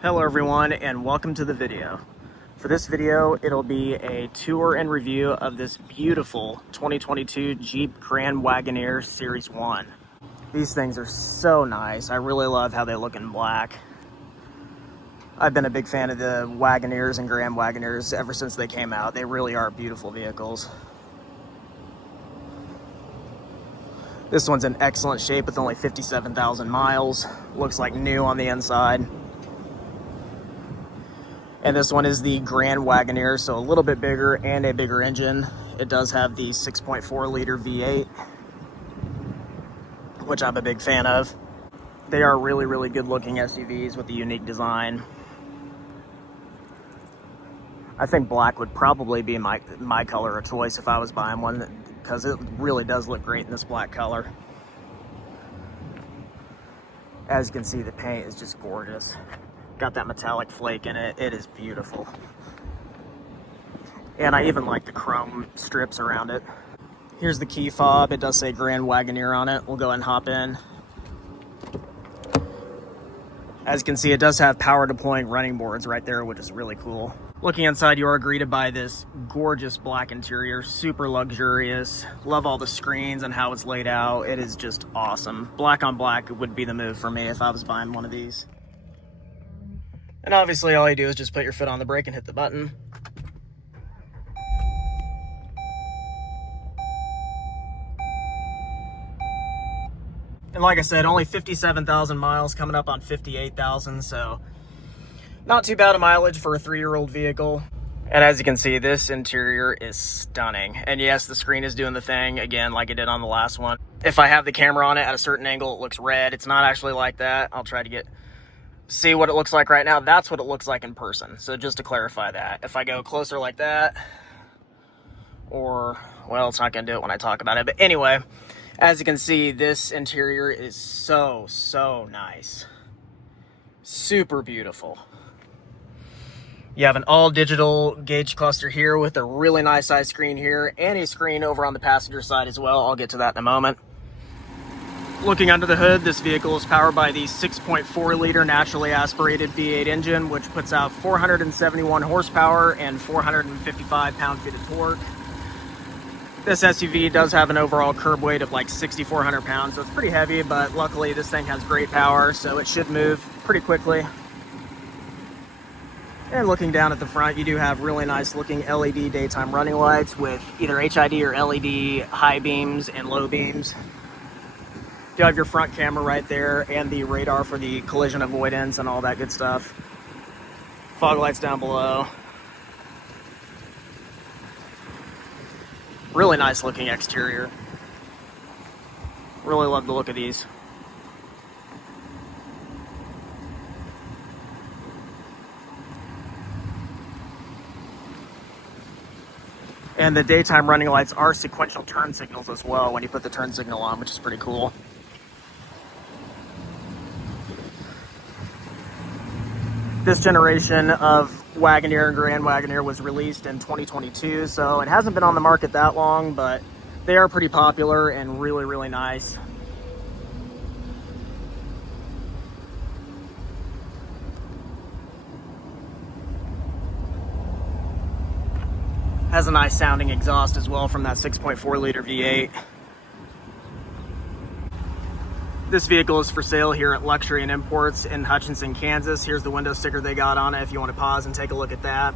Hello everyone and welcome to the video. For this video, it'll be a tour and review of this beautiful 2022 Jeep Grand Wagoneer Series 1. These things are so nice. I really love how they look in black. I've been a big fan of the Wagoneers and Grand Wagoneers ever since they came out. They really are beautiful vehicles. This one's in excellent shape with only 57,000 miles. Looks like new on the inside. And this one is the Grand Wagoneer, so a little bit bigger and a bigger engine. It does have the 6.4 liter V8, which I'm a big fan of. They are really, really good looking SUVs with a unique design. I think black would probably be my color of choice if I was buying one, because it really does look great in this black color. As you can see, the paint is just gorgeous. Got that metallic flake in it. It is beautiful. And I even like the chrome strips around it. Here's the key fob. It does say Grand Wagoneer on it. We'll go ahead and hop in. As you can see, it does have power deploying running boards right there, which is really cool. Looking inside, you are greeted by this gorgeous black interior, super luxurious. Love all the screens and how it's laid out. It is just awesome. Black on black would be the move for me if I was buying one of these. And obviously all you do is just put your foot on the brake and hit the button. And like I said, only 57,000 miles, coming up on 58,000, so not too bad a mileage for a 3-year-old vehicle. And as you can see, this interior is stunning. And yes, the screen is doing the thing, again, like it did on the last one. If I have the camera on it at a certain angle, it looks red. It's not actually like that. I'll try to see what it looks like right now. That's what it looks like in person. So just to clarify that, if I go closer like that, or, well, it's not gonna do it when I talk about it. But anyway, as you can see, this interior is so nice. Super beautiful. You have an all digital gauge cluster here with a really nice size screen here and a screen over on the passenger side as well. I'll get to that in a moment. Looking under the hood, this vehicle is powered by the 6.4 liter naturally aspirated V8 engine, which puts out 471 horsepower and 455 pound-feet of torque. This SUV does have an overall curb weight of like 6,400 pounds, so it's pretty heavy, but luckily this thing has great power, so it should move pretty quickly. And looking down at the front, you do have really nice looking LED daytime running lights with either HID or LED high beams and low beams. You have your front camera right there and the radar for the collision avoidance and all that good stuff. Fog lights down below. Really nice looking exterior. Really love the look of these. And the daytime running lights are sequential turn signals as well when you put the turn signal on, which is pretty cool. This generation of Wagoneer and Grand Wagoneer was released in 2022, so it hasn't been on the market that long, but they are pretty popular and really nice. Has a nice sounding exhaust as well from that 6.4 liter V8. This vehicle is for sale here at Luxury and Imports in Hutchinson, Kansas. Here's the window sticker they got on it if you want to pause and take a look at that.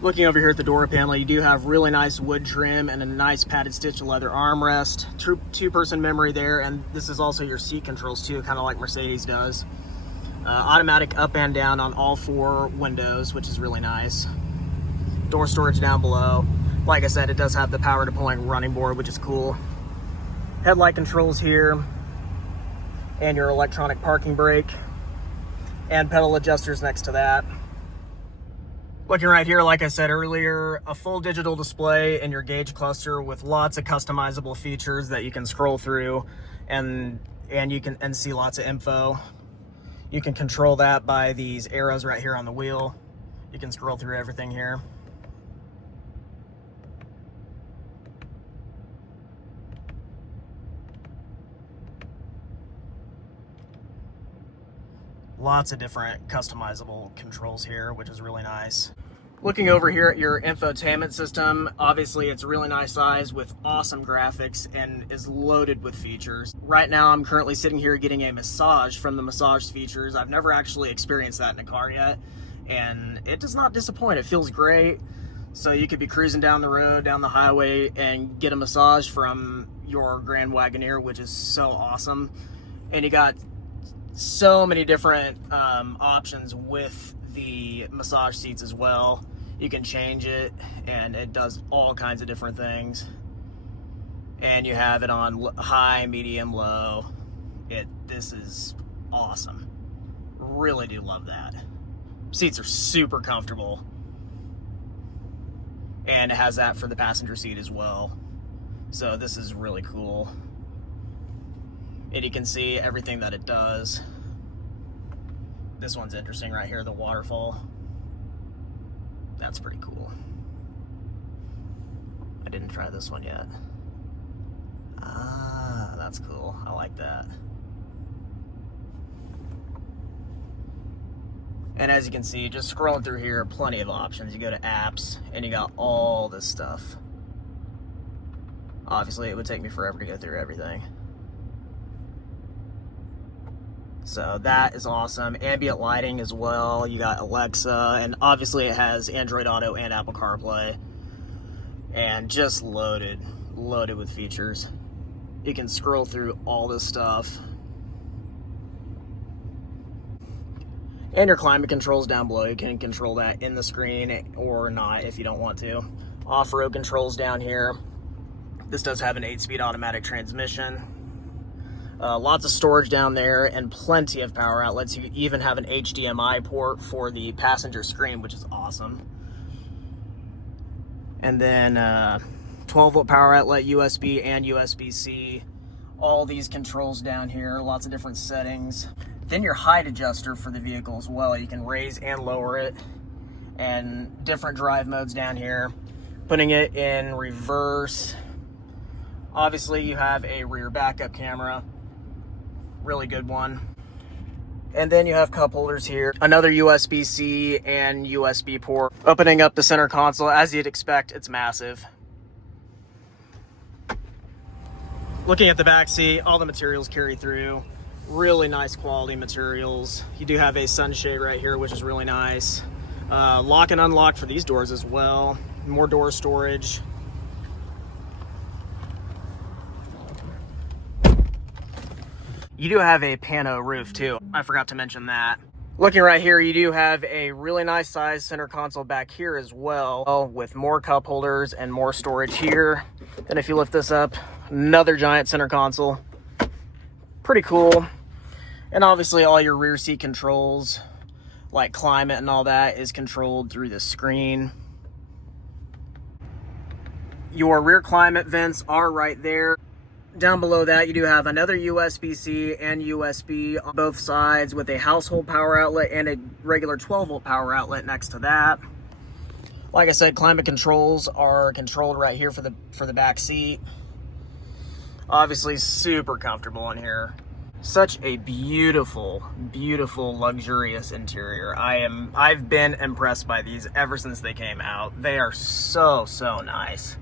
Looking over here at the door panel, you do have really nice wood trim and a nice padded stitch leather armrest. Two-person memory there, and this is also your seat controls too, kind of like Mercedes does. Automatic up and down on all 4 windows, which is really nice. Door storage down below. Like I said, it does have the power deploying running board, which is cool. Headlight controls here, and your electronic parking brake, and pedal adjusters next to that. Looking right here, like I said earlier, a full digital display in your gauge cluster with lots of customizable features that you can scroll through and you can see lots of info. You can control that by these arrows right here on the wheel. You can scroll through everything here. Lots of different customizable controls here, which is really nice. Looking over here at your infotainment system, obviously it's a really nice size with awesome graphics and is loaded with features. Right now I'm currently sitting here getting a massage from the massage features. I've never actually experienced that in a car yet, and it does not disappoint. It feels great. So you could be cruising down the road, down the highway, and get a massage from your Grand Wagoneer, which is so awesome. And you got so many different options with the massage seats as well. You can change it, and it does all kinds of different things. And you have it on high, medium, low. This is awesome. Really do love that. Seats are super comfortable. And it has that for the passenger seat as well. So this is really cool. And you can see everything that it does. This one's interesting right here, the waterfall. That's pretty cool. I didn't try this one yet. Ah, that's cool. I like that. And as you can see, just scrolling through here, plenty of options. You go to apps, and you got all this stuff. Obviously, it would take me forever to go through everything. So that is awesome. Ambient lighting as well. You got Alexa, and obviously it has Android Auto and Apple CarPlay. And just loaded with features. You can scroll through all this stuff. And your climate controls down below. You can control that in the screen or not if you don't want to. Off-road controls down here. This does have an 8-speed automatic transmission. Lots of storage down there and plenty of power outlets. You even have an HDMI port for the passenger screen, which is awesome. And then 12-volt power outlet, USB and USB-C. All these controls down here, lots of different settings. Then your height adjuster for the vehicle as well. You can raise and lower it, and different drive modes down here. Putting it in reverse. Obviously you have a rear backup camera. Really good one. And then you have cup holders here, another USB-C and USB port. Opening up the center console, as you'd expect, it's massive. Looking at the back seat, all the materials carry through. Really nice quality materials. You do have a sunshade right here, which is really nice. Lock and unlock for these doors as well. More door storage. You do have a pano roof too. I forgot to mention that. Looking right here, you do have a really nice size center console back here as well, with more cup holders and more storage here. Then if you lift this up, another giant center console. Pretty cool. And obviously all your rear seat controls, like climate and all that, is controlled through the screen. Your rear climate vents are right there. Down below that, you do have another USB-C and USB on both sides with a household power outlet and a regular 12-volt power outlet next to that. Like I said, climate controls are controlled right here for the back seat. Obviously super comfortable in here. Such a beautiful, beautiful, luxurious interior. I've been impressed by these ever since they came out. They are so nice.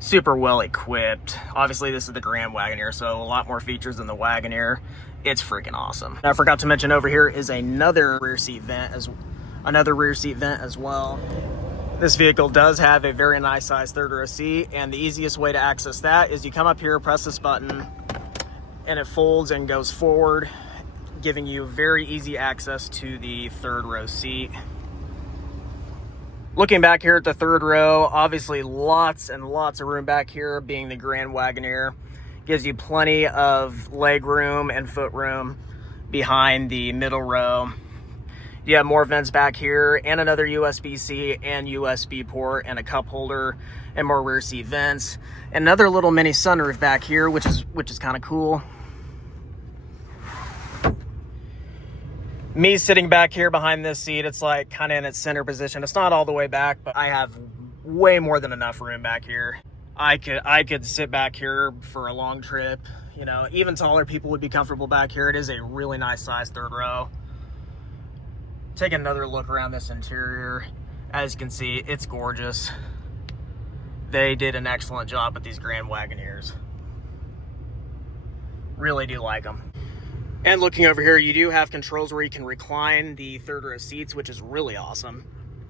Super well equipped. Obviously this is the Grand Wagoneer, so a lot more features than the Wagoneer. It's freaking awesome. I forgot to mention over here is another rear seat vent as well. This vehicle does have a very nice size third row seat, and the easiest way to access that is you come up here, press this button, and it folds and goes forward, giving you very easy access to the third row seat. Looking back here at the third row, obviously lots and lots of room back here, being the Grand Wagoneer. Gives you plenty of leg room and foot room behind the middle row. You have more vents back here and another USB-C and USB port and a cup holder and more rear seat vents. Another little mini sunroof back here, which is kind of cool. Me sitting back here behind this seat, it's like kind of in its center position. It's not all the way back, but I have way more than enough room back here. I could sit back here for a long trip, You know, even taller people would be comfortable back here. It is a really nice size third row. Take another look around this interior. As you can see, it's gorgeous. They did an excellent job with these Grand Wagoneers. Really do like them. And looking over here, you do have controls where you can recline the third row seats, which is really awesome.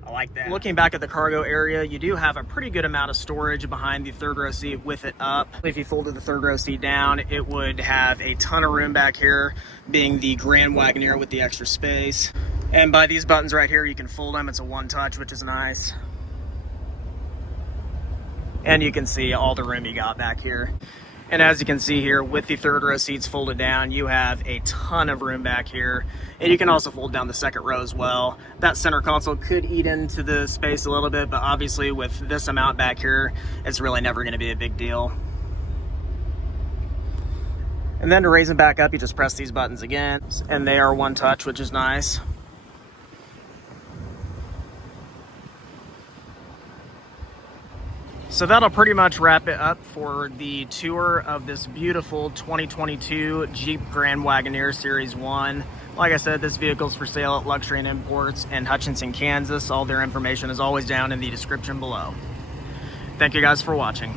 I like that. Looking back at the cargo area, you do have a pretty good amount of storage behind the third row seat with it up. If you folded the third row seat down, it would have a ton of room back here, being the Grand Wagoneer with the extra space. And by these buttons right here, you can fold them. It's a one touch, which is nice. And you can see all the room you got back here. And as you can see here, with the third row seats folded down, you have a ton of room back here. And you can also fold down the second row as well. That center console could eat into the space a little bit, but obviously with this amount back here, it's really never going to be a big deal. And then to raise them back up, you just press these buttons again, and they are one touch, which is nice. So that'll pretty much wrap it up for the tour of this beautiful 2022 Jeep Grand Wagoneer Series 1. Like I said, this vehicle is for sale at Luxury and Imports in Hutchinson, Kansas. All their information is always down in the description below. Thank you guys for watching.